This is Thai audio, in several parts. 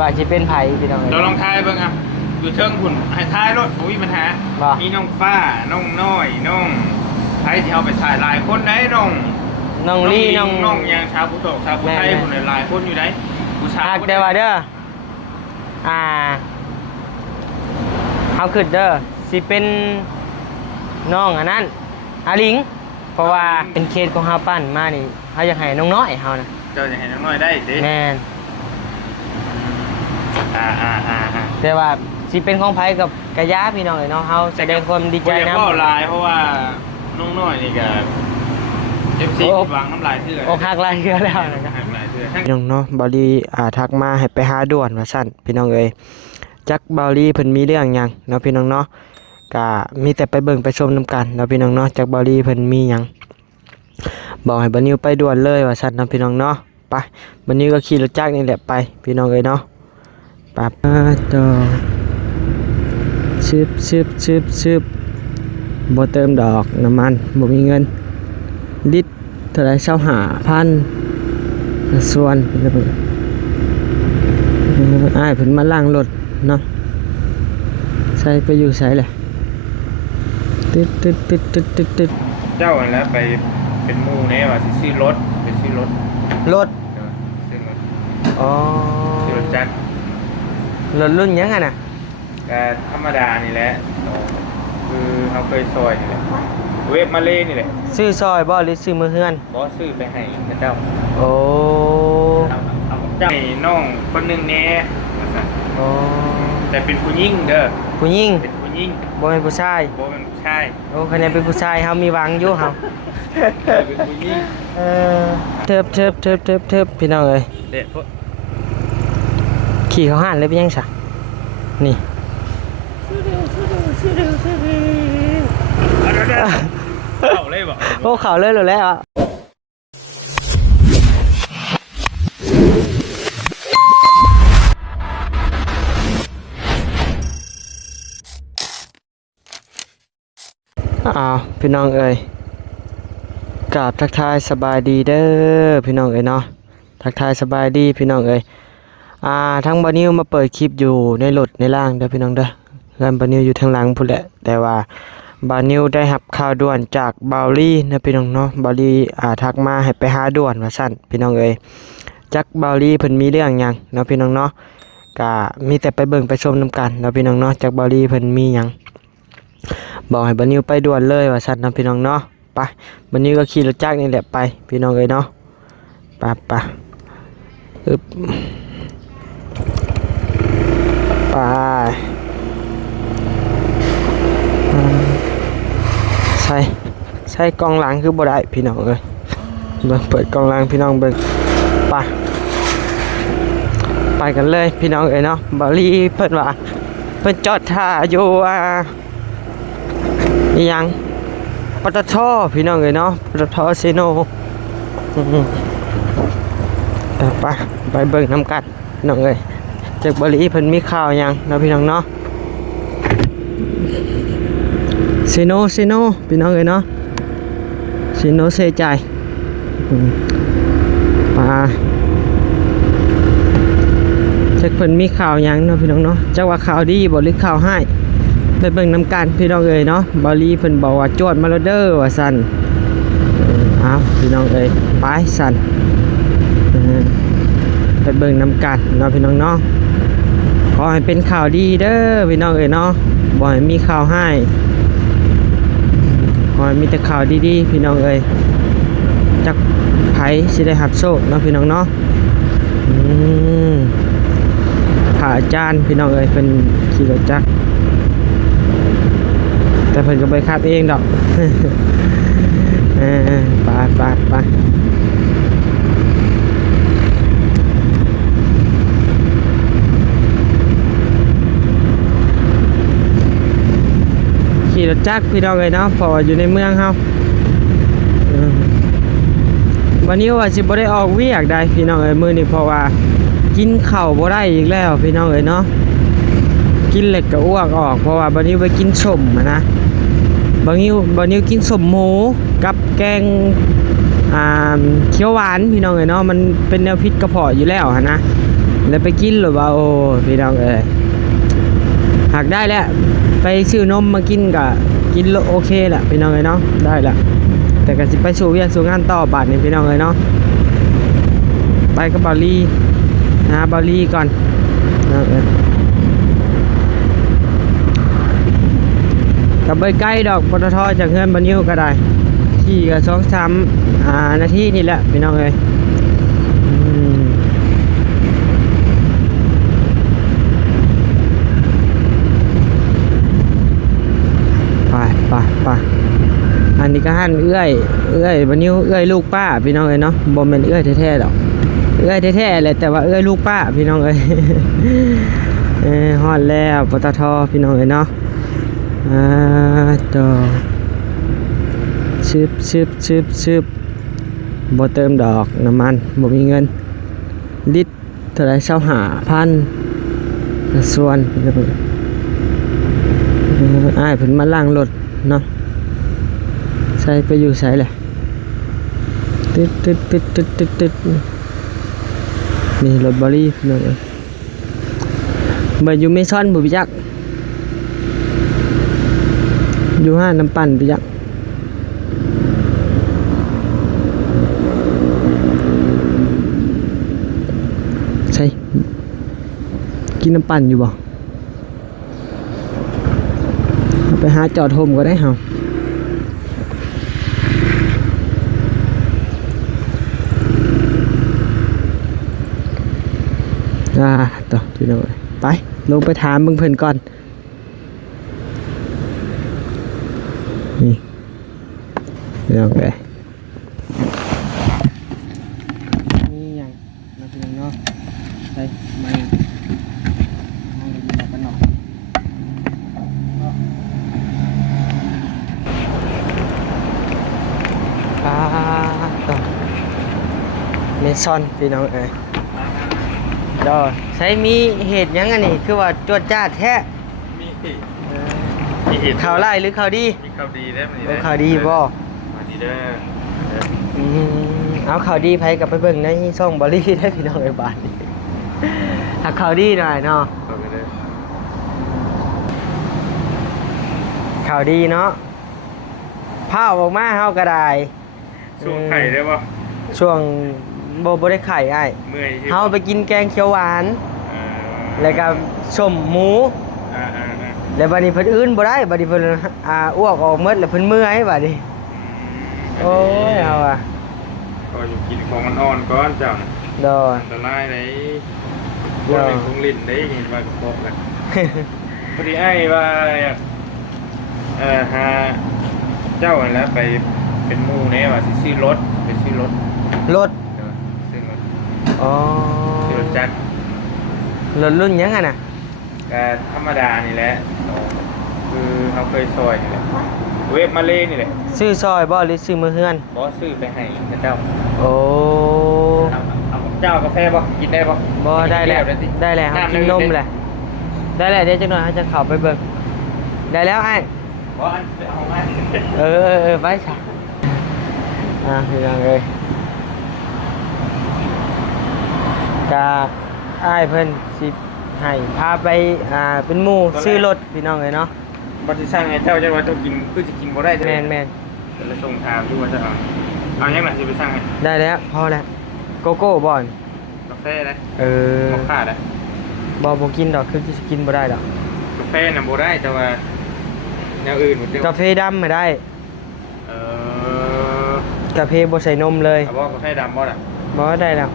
ว่าจะเป็นไผ่พี่น้องเราลองทายเบิ่งอ่ะอยู่เชิงหุ่นให้ทายรถโอ้ยปัญหามีน้องฟ้าน้องน้อยน้องไทยที่เอาไปถ่ายหลายคนได้น้องลี่น้องยังชาวผู้โตชาวผู้ไทยคนหลายคนอยู่ได้ผู้ชายแต่ว่าเด้อเขาขึ้นเด้อสิเป็นน้องอันนั้นอาลิงเพราะว่าเป็นเคสของเฮาปั้นมานี่เขาอยากให้น้องน้อยเฮานะเจ้าอยากให้น้องน้อยได้ดิแม่นแต่ว่าสิเป็นของไผกับกะยาพี่น้องเอ้ยเนาะเฮาแสดงความดีใจนำก็ลายเพราะว่าน้องน้อยนี่ก็ FC วางน้ำลายเทื่อหักลายเทื่อแล้วนะครับหักลายเทื่อพี่น้องเนาะบอลี่ทักมาให้ไปหาด่วนว่าซั่นพี่น้องเอ้ยจักบอลี่เพิ่นมีเรื่องหยังเนาะพี่น้องเนาะก็มีแต่ไปเบิ่งไปชมนํกันเนาะพี่น้องเนาะจักบอลี่เพิ่นมีหยังบอกให้บ่นิวไปด่วนเลยว่าซั่นเนาะพี่น้องเนาะไปบ่นิวก็ขี่รถจักรนี่แหละไปพี่น้องเอ้ยเนาะปั๊บต่อชึบบ่เติมดอกน้ำมันบ่มีเงินลิตรเท่าไหร่25,000ส่วนเพิ่นมาล้างรถเนาะใส่ไปอยู่ไสแหละตึ๊ดเจ้าแล้วไปเป็นหมู่แน่ว่าสิซื้อรถไปซื้อรถซื้อรถอ๋อซื้อรถจักรรถรุ่นยังไงน่ะก็ธรรมดานี่แหละคือเขาเคยซอยนี่แหละเวฟมาเล่นี่แหละซื้อซอยบ่หรือซื้อมือเฮือนบ่ซื้อไปให้เจ้าโอ้เอาเจ้าให้น้องคนนึงแน่โอ้แต่เป็นผู้หญิงเด้อผู้หญิงเป็นผู้หญิงบ่เป็นผู้ชายบ่เป็นผู้ชายโอ้คะแนนเป็นผู้ชายเฮามีหวังอยู่เฮาเป็นผู้หญิงเทิบพี่น้องเอ้ยเด็ดขี่เขาห่านเลยเป็นยังซะนี่เข้าเลยบ่โอ้เข้าเลยแล้วอ่ะพี่น้องเอ้ยกราบทักทายสบายดีเด้อพี่น้องเอ้ยเนาะทักทายสบายดีพี่น้องเอ้ยทั้งบานิวมาเปิดคลิปอยู่ในรถในล่างเด้อพี่น้องเด้อเงินบานิวอยู่ทางหลังพุ่นแหละแต่ว่าบานิวได้รับข่าวด่วนจากบาวลี่นะพี่น้องเนาะบาวลี่ทักมาให้ไปหาด่วนว่าซั่นพี่น้องเอ้ยจักบาวลี่เพิ่นมีเรื่องหยังเนาะพี่น้องเนาะก็มีแต่ไปเบิ่งไปชมนํกันเนาะพี่น้องเนาะจักบาวลี่เพิ่นมีหยังบอกให้บานิวไปด่วนเลยว่าซั่นเนาะพี่น้องเนาะไปบานิวก็ขี่รถจักรนี่แหละไปพี่น้องเอ้ยเนาะไปอึบไปใส่กล้องหลังคือบ่ได้พี่น้องเอ้ยเบิ่งเปิดกล้องหลังพี่น้องเบิ่งไปกันเลยพี่น้องเอ้ยเนาะบาลีเพิ่นว่าเพิ่นจอดท่าอยู่อีหยังปตท.พี่น้องเอ้ยเนาะปตท.เซโนไปเบิ่งนำกันน้องเอ้ยจากบาลีเพิ่นมีข่าวหยังเนาะพี่น้องเนาะเซโนพี่น้องเอ้ยเนาะเซโนเซใจจากเพิ่นมีข่าวหยังเนาะพี่น้องเนาะจักว่าข่าวดีบ่หรือข่าวให้ไปเบิ่งนำกันพี่น้องเอ้ยเนาะบาลีเพิ่นบอกว่าจวดมาแล้วเด้อว่าซั่นพี่น้องเอ้ยไปซั่นไปเบิ่งนำกันเนาะพี่น้องเนาะขอให้เป็นข่าวดีเด้อพี่น้องเอ้ยเนาะบ่ให้มีข่าวให้ขอให้มีแต่ข่าวดีๆพี่น้องเอ้ยจักไผสิได้รับโชคเนาะพี่น้องเนาะพระอาจารย์พี่น้องเอ้ยเป็นขี่รถจักรแต่เพิ่นก็ไปขับเองดอกไปขี่รถจักรพี่น้องเอ้ยเนาะพออยู่ในเมืองเฮาวันนี้ว่าสิบ่ได้ออกเวียกได้พี่น้องเอ้ยมื้อนี้เพราะว่ากินข้าวบ่ได้อีกแล้วพี่น้องเอ้ยเนาะกินเล็กก็อ้วกออกเพราะว่าวันนี้ไปกินส้มนะบางนิ้วกินส้มหมูกับแกงเขียวหวานพี่น้องเอ้ยเนาะมันเป็นแนวพิษกระเพาะอยู่แล้วนะ แล้วไปกินหรือว่าโอ้พี่น้องเอ้ยหากได้แล้วไปซื้อนมมากินก็กินแล้วโอเคแหละพี่น้องเอ้ยเนาะได้ละแต่ก็สิไปสู่เวียกสู่งานต่อบาดนี่พี่น้องเอ้ยเนาะไปกับเบาลี่หาเบาลี่ก่อนพี่น้องเอ้ยกับใบใกล้ดอกปตทจากเฮือนบรรยุก็ได้ขี่ก็2-3นาทีนี่แหละพี่น้องเอ้ยไปอันนี้ก็หั่นเอื้อยบรรยุเอื้อยลูกป้าพี่น้องเอ้ยเนาะบ่แม่นเอื้อยแท้ๆดอกเอื้อยแท้ๆแหละแต่ว่าเอื้อยลูกป้าพี่น้องเอ้ยฮอดแล้วปตทพี่น้องเอ้ยเนาะต่อชึบบ่เติมดอกน้ำมันบ่มีเงินลิตรเท่าไหร่25,000ส่วนอ้ายเพิ่นมาล้างรถเนาะใส่ไปอยู่ไสแหละตึ๊ดนี่รถบอรี่พี่น้องเอ้ยเบิ่อยู่เมซอนบ่พี่จักอยู่ห้าน้ำปั่นพี่จักใช่กินน้ำปั่นอยู่บ่ไปหาจอดโฮมก็ได้เฮาต่อพี่น้องไปลงไปถามเบิ่งเพิ่นก่อนนี่พี่น้องนี่ยังมาพี่น้องเนาะใส่ไม้ห้องกินกันเนาะต่อเมซอนพี่น้องดอใช้มีเหตุยังไงนี่คือว่าจวดจ้าแท้มีเหตุข่าวไล่หรือข่าวดีมีข่าวดีได้มั้ยข่าวดีบ่ข่าวดีเด้อเอาข่าวดีไผกับไปเบิ่งในช่องบอลี่ได้พี่น้องไอ้บ้านนี่ถ้าข่าวดีหน่อยเนาะข่าวดีเนาะพาออกมาเฮาก็ได้ช่วงไข่ได้บ่ช่วงบ่ได้ไข่อ้ายเฮาไปกินแกงเขียวหวานแล้วก็ส้มหมูแล้วบัดนี้เพิ่นอื่นบ่ได้บัดนี้เพิ่นอ้วกออกหมดแล้วเพิ่นเมื่อยบัดนี้โอ้ยเอาก็อยู่กินของอ่อนๆก่อนจังดออันตรายได้บ่เป็นของลิ้นได้เห็นว่าก็บอกแล้วพอดีไอ้ว่าหาเจ้าแล้วไปเป็นหมู่แน่ว่าสิซื้อรถไปซื้อรถอ๋อซื้อรถจักรรถรุ่นยังไงน่ะก็ธรรมดานี่แหละคือเขาเคยซอยนี่แหละเว็บมาเลนี่แหละซื้อซอยบ่หรือซื้อมือเฮือนบ่ซื้อไปให้เจ้าโอ้เอาเจ้ากาแฟบ่กินได้บ่บ่ได้แล้วกินนมแหละได้แล้วเดี๋ยวจักหน่อยจะเข้าไปเบิ่งได้แล้วไอ้บ่อันเอามาไว้ซะพี่น้องเอ้ยกะอ้ายเพิ่นสิให้พาไปเป็นหมู่ซื้อรถพี่น้องเอ้ยเนาะบ่สิสั่งให้เจ้าจังว่าเจ้ากินคือสิกินบ่ได้แม่นจะเลยส่งถามดูว่าจะเอายังล่ะสิไปสั่งให้ได้แล้วพอแล้วโกโก้บ่อนกาแฟได้มอคค่าได้บ่กินดอกคือสิกินบ่ได้ดอกกาแฟน่ะบ่ได้แต่ว่าแนวอื่นกาแฟดำไม่ได้กาแฟบ่ใส่นมเลยบ่กาแฟดำบ่ล่ะบ่ได้แล้ว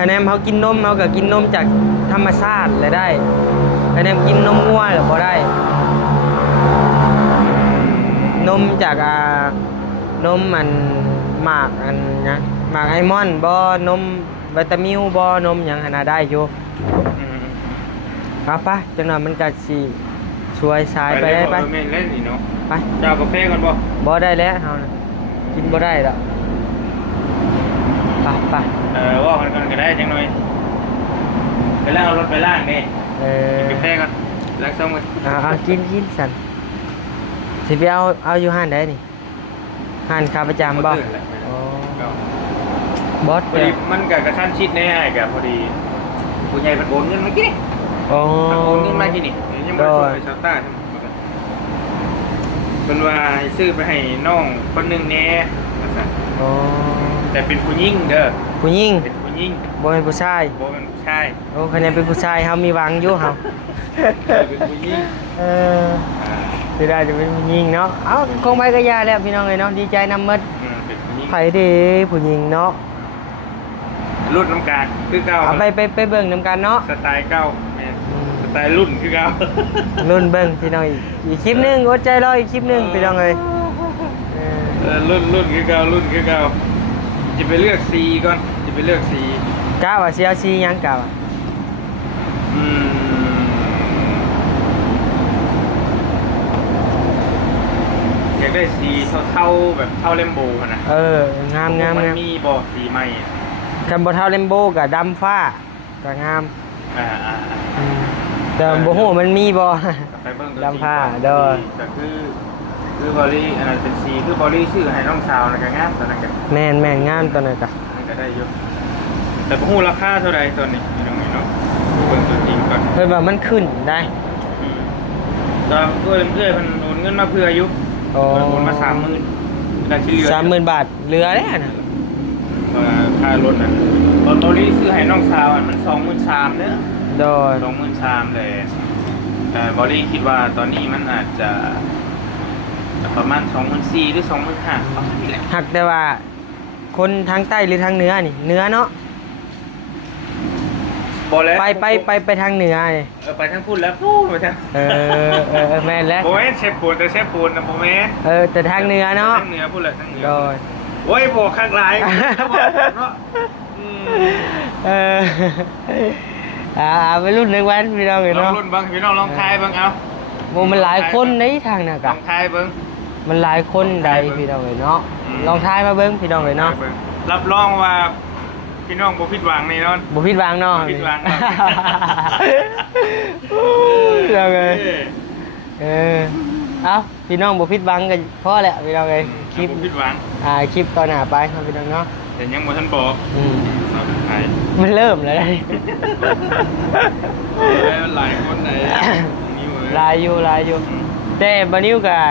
คะแนนเขากินนมเขาก็กินนมจากธรรมชาติเลยได้คะแนนกินนมงัวหรือบ่ได้นมจากนมมันหมากอันนะหมากไอมอนบ่นมวิตามิวบ่นมหยังหาได้อยู่เอาไปจังหน่อยมันก็สิช่วยสายไปได้ไปแม่นเล่นนี่เนาะไปเจ้ากาแฟก่อนบ่ได้แล้วเฮานะกินบ่ได้ดอกไปว่ากันก็ได้จังหน่อยไปล้างรถไปล้างนี่กินกาแฟก่อนล้างซ่อมก่อนกินสั่นสิไปเอาอยู่ห้านได้นี่ห้านขาประจำบ่บอสพอดีมันกับกระชั้นชิดแน่ไอ้กับพอดี ผู้ใหญ่มันโอนเงินมากี่นี่ อ๋อ มันโอนเงินมากี่นี่ยังไม่ได้ส่งไปชาวต้าใช่ไหมเป็นว่าให้ซื้อไปให้น้องคนหนึ่งแน่ว่าซั่น อ๋อ แต่เป็นผู้หญิงเด้อ ผู้หญิง เป็นผู้หญิง บ่เป็นผู้ชาย โบเป็นผู้ชาย โอ้คะแนนเป็นผู้ชายเฮามีหวังอยู่เฮา เป็นผู้หญิง เออสิได้จะเป็นผู้หญิงเนาะเอ้าคงไปก็ยาแล้วพี่น้องเอ้ยเนาะดีใจนำหมด เป็นผู้หญิง ไผเด้ผู้หญิงเนาะ รุ่นน้ำการคือเก่า เอาไปเบิ่งนำกันเนาะ สไตล์เก่าแม่นสไตล์รุ่นคือเก่า รุ่นเบิ่งพี่น้องอีกคลิปหนึงอดใจรออีกคลิปหนึงพี่น้องเอ้ยเออ รุ่นคือเก่ารุ่นคือเก่าจะไปเลือกสีก่อนจะไปเลือกสี กะว่าสิเอาสีหยังกะว่า อืมอยากได้สีเท่าๆแบบเท่าเลมโบกันนะ เอองามงาม มัน งาม มีบอกสีใหม่อะ คันบ่เท่าเลมโบก็ดำฟ้าก็งาม อ่า อืมแต่บ่ฮู้มันมีบ่ ไปเบิ่งตัว ดำผ้า จริงก่อน เด้อ แต่คือบอลี่อันนั้นเป็นสีคือบอลี่ชื่อให้น้องสาวนะก็งามตอนนั้นก็ แม่นงามตอนนั้นก็ มันก็ได้เยอะแต่พวกราคาเท่าไรตอนนี้ไม่ต้องเนาะเบิ่งตัวจริงก่อน เพิ่นว่ามันขึ้นได้ ตอนเพื่อนมันโอนเงินมาเพื่ออายุ อ๋อ โอนมา30,000แต่ที่เหลือ 30,000 บาทเหลือแล้วนะ ค่ารถน่ะตอนบอลี่ซื้อให้น้องสาวอะมัน23,000เด้อ โดย 23,000เลยแต่บอลี่คิดว่าตอนนี้มันอาจจะประมาณ24,000หรือ25,000ประมาณนี้แหละ หักแต่ว่าคนทางใต้หรือทางเหนือนี่เหนือเนาะ บ่แล้ว ไปทางเหนือนี่ ไปทั้งพูดแล้วพูดไปทั้ง เออแม่นแล้ว โอ้ยเชฟปูนแต่เชฟปูนนะโมเมนต์ แต่ทางเหนือเนาะ ทั้งเหนือพูดเลยทั้งเหนือ โดย โอ้ยบอกข้างหลายเนาะ เออไปรุ่นหนึ่งวันพี่น้องเห็น ลอง เนาะ รุ่นบ้างพี่น้องลองทายบ้างเอา มันหลายคนในทางน่ะ ล กะ องทายบ้าง มันหลายคนใดพี่น้องเห็นเนาะลองทายมาเบิ้งพี่น้องเห็นเนาะ รับรองว่าพี่น้องบ่ผิดหวังแน่นอน บุพิดวางเนาะ บ่ผิดหวัง พี่น้องเลยเอ้าพี่น้องบุพิดวังกันพอแหละพี่น้องเลยคลิป บ่ผิดหวัง คลิปตอนหน้าไปครับพี่น้องเนาะ แต่ยังบ่ทันบอก อืม ใคร มันเริ่มแล้วได้ หลายคนไหนนิ้ว ลายอยู่แต่บานิวกับ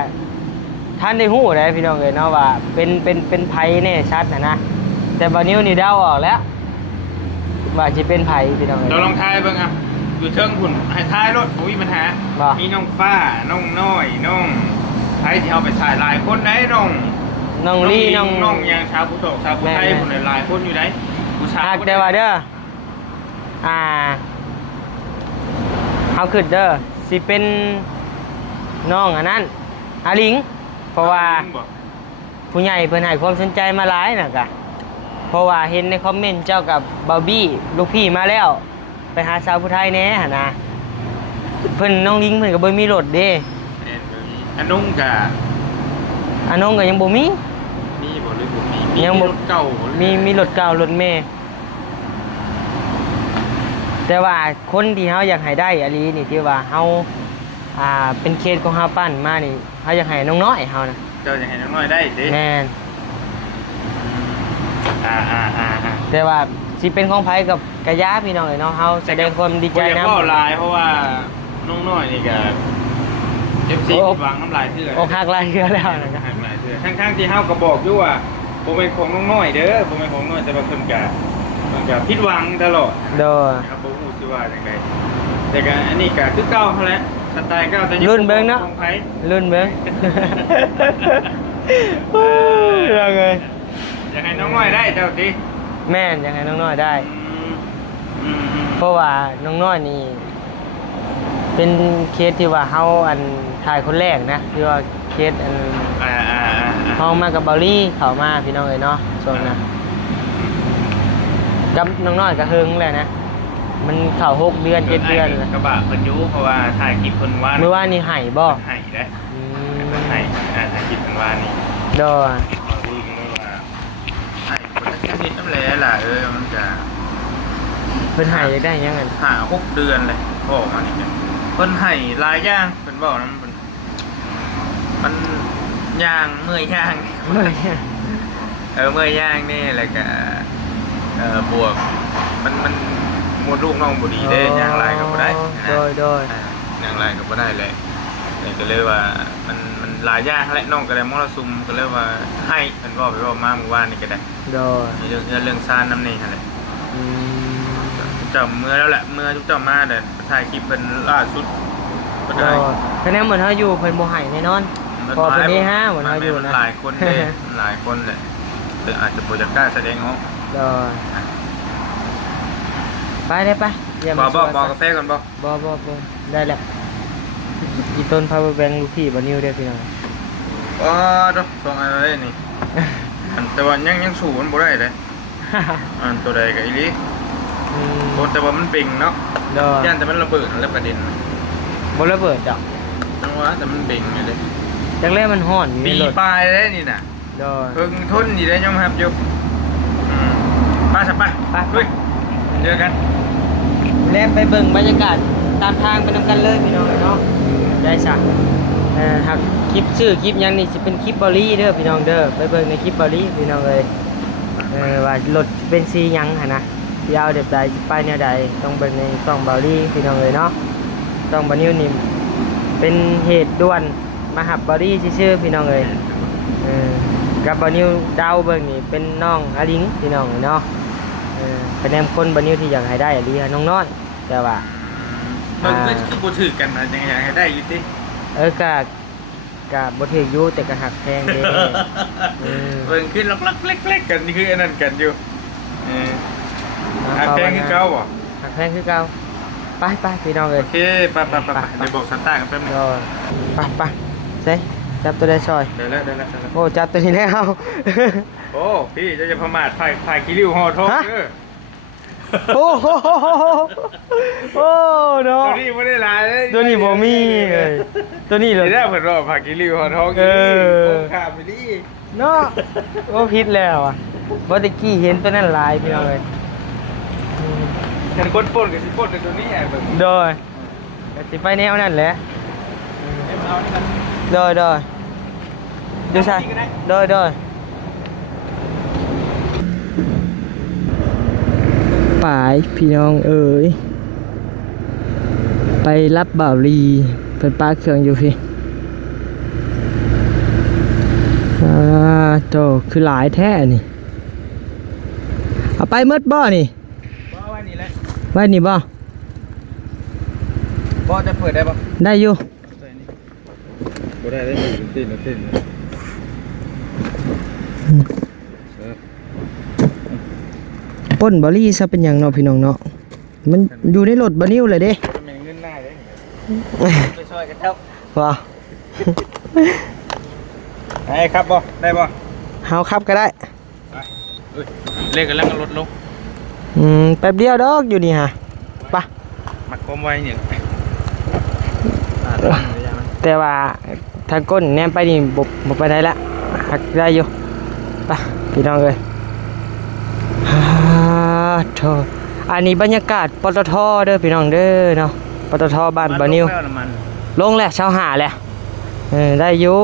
ท่านได้หู้เลยพี่น้องเลยเนาะว่าเป็นไผ่แน่ชัดนะแต่บานิวนี่เดาออกแล้วว่าจะเป็นไผ่พี่น้องเลย เราลองทายบ้างอ่ะอยู่เทิงหุ่นให้ทายรถมีปัญหา บ่ มีน้องฟ้าน้องน้อยน้องไทยที่เอาไปถ่ายหลายคนไหนน้อง น้องลี่น้อง น้องยังชาวผู้โตชาวผู้ไทย แม่ คนหลายคนอยู่ไหนผู้ชาย หากแต่ว่าเด้อเอาขึ้นเด้อสิเป็นน้องอันนั้นอาลิงเพราะว่าผู้ใหญ่เพิ่นให้ความสนใจมาหลายน่ะกะเพราะว่าเห็นในคอมเมนต์เจ้ากับบาร์บี้ลูกพี่มาแล้ว ไปหาสาวผู้ไทยแหน่หั่นนะเพิ่นน้องลิงเพิ่นก็บ่มีรถเด้ อันนุ่งกะ อันน้องก็ยังบ่มี มีบ่หรือบ่มี ยังบ่ รถเก่า มีรถเก่ารถเมล์แต่ว่าคนที่เฮาอยากให้ได้อะลีนี่ที่ว่าเฮาเป็นเคสของเฮาปั้นมานี่เฮาอยากให้น้องน้อยเฮานะ เจ้าจะให้น้องน้อยได้ดิ แม่น อ่า แต่ว่าสิเป็นของไผกับกะยาพี่น้องเอ้ยเนาะเฮาแสดงความดีใจ บ่อยาก นำ เว้าหลายเพราะว่าน้องน้อยนี่ก็FC ผิดหวังน้ำลายเทื่อ อกหักหลายเทื่อแล้วนะครับ น้ำลายเทื่อทั้งที่เฮาก็บอกอยู่ว่าบ่เป็นของน้องน้อยเด้อบ่เป็นของน้องน้อยแต่ว่าเพิ่นก็ผิดหวังตลอด โดย ครับผมรู้สึกว่าจังไดแต่ก็อันนี้ก็คือเก่าเท่านั้นสไตล์เก่าแต่ยัง รุ่นเบิ่งเนาะ ของไผ รุ่นเบิ่งโอ้ยยังไง อยากให้น้องน้อยได้เจ้าติ แม่นยังไงน้องน้อยได้ อืม เพราะว่าน้องน้อยนี่เป็นเคสที่ว่าเฮาอันถ่ายคนแรกนะที่ว่าเคสอัน เฮามากับเบาลี่เข้ามาพี่น้องเอ้ยเนาะส่วนนะกับน้องน้อยก็เฮิงแหละนะมันเข้า6 เดือน 7 เดือนแล้ว กระบะเพิ่นอยู่เพราะว่าถ่ายคลิปเพิ่นว่า เมื่อวานนี่ให้บ่ ให้ได้ อื เพิ่น ม ให้ถ่ายคลิปเพิ่นว่านี่ โดย ขอรู้เลยว่าให้คนละนิดน้ำแหล่ล่ะมันจะ เพิ่นให้อยากได้หยังกัน 5-6 เดือนเลยบอกมานี่เนี่ยเพิ่นให้หลายอย่างเพิ่นบอกนะมันย่างเมื่อยย่าง เมื่อย เมื่อยย่างนี่แหละก็บวกมัน มดลูกน้องบ่ดีเด้อย่างไรก็บ่ได้ โดย อย่างไรก็บ่ได้แหละแต่ก็เลยว่ามันหลายอย่างแหละน้องก็ได้มรสุมก็เลยว่าให้เพิ่นว่าไปว่ามาเมื่อวานนี่ก็ได้ โดย มีเรื่องซ่านน้ำนี่หั่นแหละ อืม เจ้าเมื่อแล้วแหละเมื่อทุกเจ้ามาเด้ถ่ายคลิปเพิ่นล่าสุดบ่ โด ได้ ยคะแนนเหมือนเฮาอยู่เพิ่นบ่ให้แน่นอน พอเพิ่นนี้ฮะเหมือนเฮาอยู่นะ หลายคนเด้หลายคนแหละหรืออาจจะบ่อยากกล้าแสดงออก โดยไปได้ปะเยี่ยม บอกกาแฟก่อนบ่ บ่ได้แล้วอีต้น power bank ลูกพี่บ่นิวเด้อพี่น้อง อ๋อดอกส่งอะไรนี่ แต่ว่ายังสู้มันบ่ได้เลยอันตัวใดก็อีหลี อืม โอ้แต่ว่ามันเบ่งเนาะ โดย ย่านแต่มันระเบิดนั่นแหละประเด็น บ่ระเบิดดอก จังหวะแต่มันเบ่งอยู่เลย จักแรกมันฮ้อนอยู่ใน ปี รถ ปลายเลยนี่น่ะ โดย เพิ่งทนอยู่ได้ยอมรับอยู่มาสับไป ไป เฮ้ยเจอกัน แล้วไปเบิ่งบรรยากาศตามทางไปนำกันเลยพี่น้องเนาะได้ซะหากคลิปชื่อคลิปหยังนี่สิเป็นคลิปบอลี่เด้อพี่น้องเด้อไปเบิ่งในคลิปบอลี่พี่น้องเอ้ยว่ารถเป็นสีหยังหั่นนะยาวเด็บใดสิไปแนวใดต้องเบิ่งในช่องบอลี่พี่น้องเอ้ยเนาะช่องบอนิวนี่เป็นเหตุด่วนมาหับบอลี่ชื่อๆพี่น้องเอ้ยกับบอนิวดาวเบิ่งนี่เป็นน้องอาลิงพี่น้องเอ้ยเนาะคะแนนคนบอนิวที่อยากให้ได้อะลีน้องน้อยแต่ว่า มันก็คือบ่ถือกันนะยังอยากให้ได้อยู่ติ กะบ่ถืออยู่แต่ก็หักแพงเด้ เบิ่งขึ้นลักๆเล็กๆกันนี่คืออันนั้นกันอยู่อันแพงคือเก่าบ่ หักแพงคือเก่าไปพี่น้องเอ้ โอย เคไปเดี๋ยวบอกซันต้ากันแป๊บนึง ไปเซ่จับตัวได้ซอย เดี๋ยวแล้ว โอ้จับตัวนี้แล้ว โอ้พี่จะประมาทถ่ายกิริวห่อทองเด้อ โอ้โหโอ้เนาะ ตัวนี้ไม่ได้ลายเลย ตัวนี้บ่มีเลยตัวนี้เลย ได้เพิ่นว่าผักกิริวห่อทองข้ามไปดิ เนาะโอ้ผิดแล้วอ่ะบ่ตะกี้เห็นตัวนั้นหลายพี่น้องเอ้ย กันคนป่นกับสิป่นในตัวนี้ไอ้เบิ่ง โดยสิไปแนวนั่นแหละ เอานี่กัน โดยดูใช่โดยป่ายพี่น้องเอ๋ยไปรับบ่าวลีเป็นป้าเครื่องอยู่พี่โตคือหลายแท้นี่เอาไปมืดบ่นี่ บ่ไว้นี่แหละ ไว้นี่บ่ บ่จะเปิดได้บ่ ได้อยู่ บ่ได้เต้นป้นบอลี่ซะเป็นอย่างเนาะพี่น้องเนาะมันอยู่ในรถบานิ้วเลยเด้ มีเงินหน้าได้ไปช่วยกันเท่า ว้า ไอ้ครับบ่ได้บ่ เฮาขับก็ได้ เลขกันแล้วก็ลดลง แป๊บเดียวดอกอยู่นี่ฮะไปะ มักคมไว้หนึ่ง แต่ว่าทางก้นแนมไปนี่บ่ไปได้ละหักได้อยู่ไปะพี่น้องเอ้ยฮ่าโธ่อันนี้บรรยากาศปตทเด้อพี่น้องเด้อเนาะปตทบ้านบานิวลงแล้วเช้าหาแล้วได้อยู่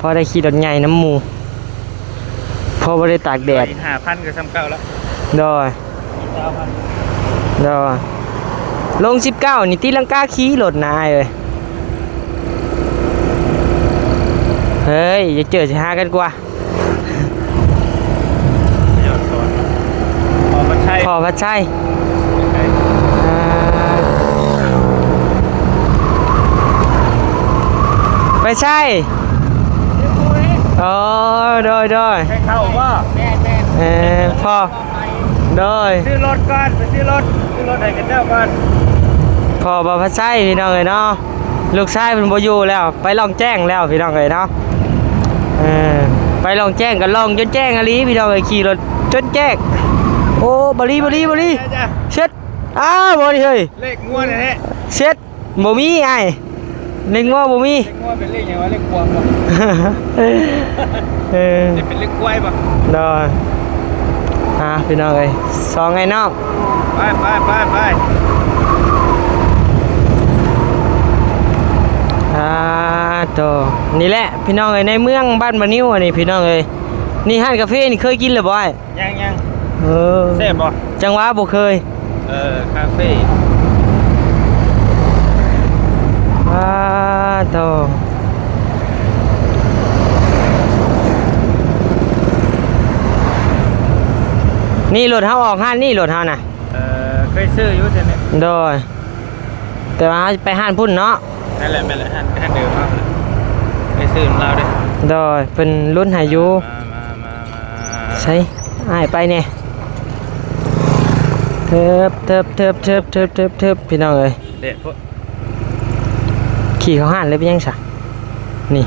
พอได้ขี่รถใหญ่น้ำหมูพอบ่ได้ตากแดด 5,000ก็ซ้ำเก่าแล้ว โดยลง19นี่ตีลังกาขี่รถนายเลยเฮ้ยอย่าเจอสิหากันกว่า ยอดสอนพอพัดชัย ขอพัดชัยไปใช่อ๋อโดย ให้เข้าบ่ พ่อโดย ซื้อรถก่อนไปซื้อรถให้กันเจ้าก่อน พ่อบพัดชัยพี่น้องเอ้ยเนาะลูกชายเป็นบ่อยู่แล้ว ไปลองแจ้งแล้วพี่น้องเอ้ยเนาะไปลองแจ้งกันลองจนแจ้งอะลีพี่น้องเอ้ยขี่รถจนแจ้งโอ้บลีเช็ดบ่นี่เฮ้ย เลขงัวเนี่ยฮะ เช็ดบ่มีไอ้เล็งว่าบ่มี เลขงัวเป็นเลขยังวะเลขกวางบ่ นี่เป็นเลขกล้วยบ่ ดอยพี่น้องเอ้ยสองไอ้น้อง ไปโตนี่แหละพี่น้องเอ้ยในเมืองบ้านบานิ้วอันนี้พี่น้องเอ้ยนี่ห้านกาแฟนี่เคยกินหรือบ่ไอ้ ยัง เออ แซ่บบ่ จังหวะบ่เคย คาเฟ่ ว้าโตนี่รถเฮาออกห้านนี่รถเฮาน่ะ เคยซื้ออยู่ใช่ไหม โดยแต่ว่าไปห้านพุ่นเนาะ นั่นแหละนั่นแหละท่านเดิมครับเคยซื้อของเราด้วย โดยเป็นรุ่นหายุ มา ใช่อ้ายไปเนี่ยเทิบพี่น้องเอ้ย เด็ดพวก ขี่เขาห้านเลยไปยังสะนี่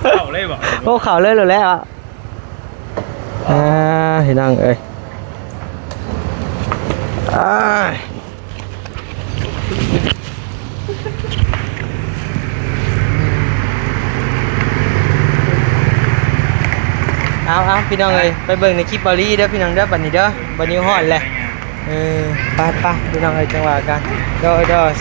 เข้าเลยบอก โอ้เขาเลยหรือแล้วอ่ะพี่น้องเอ้ยเอาพี่น้องเอ้ยไปเบิ่งในคลิปบอลลี่เด้อพี่น้องเด้อบัดนี้เด้อบัดนี้ฮอดแหละไปพี่น้องเอ้ยจังหวะกันโดย